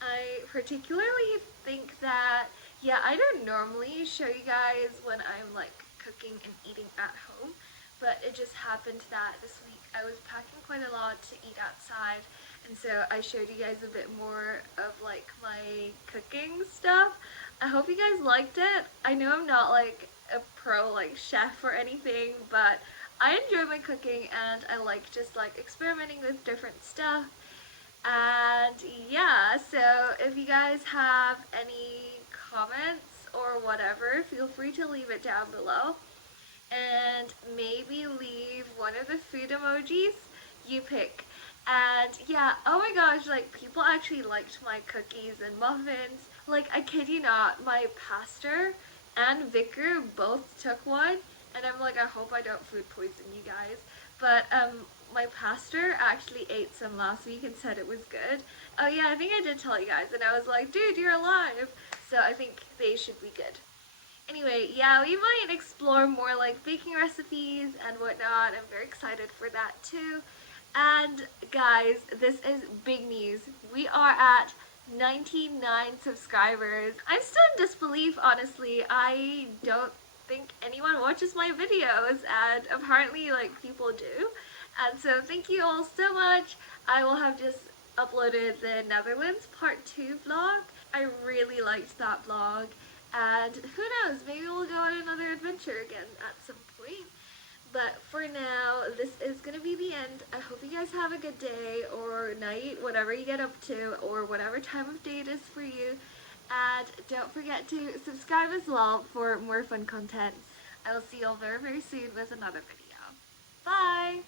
I particularly think that, yeah, I don't normally show you guys when I'm like cooking and eating at home, but it just happened that this week I was packing quite a lot to eat outside, and so I showed you guys a bit more of like my cooking stuff. I hope you guys liked it. I know I'm not like a pro like chef or anything, but I enjoy my cooking and I like just like experimenting with different stuff. And yeah, so if you guys have any comments or whatever, feel free to leave it down below. And maybe leave one of the food emojis you pick. And yeah, oh my gosh, like people actually liked my cookies and muffins. Like, I kid you not, my pastor and vicar both took one, and I'm like, I hope I don't food poison you guys. But my pastor actually ate some last week and said it was good. Oh yeah, I think I did tell you guys, and I was like, dude, you're alive. So I think they should be good. Anyway, yeah, we might explore more like baking recipes and whatnot. I'm very excited for that too. And guys, this is big news. We are at 99 subscribers. I'm still in disbelief, honestly. I don't think anyone watches my videos, and apparently like people do. And so thank you all so much. I will have just uploaded the Netherlands part 2 vlog. I really liked that vlog, and who knows, maybe we'll go on another adventure again at some point. But for now, this is going to be the end. I hope you guys have a good day or night, whatever you get up to, or whatever time of day it is for you. And don't forget to subscribe as well for more fun content. I will see you all very, very soon with another video. Bye!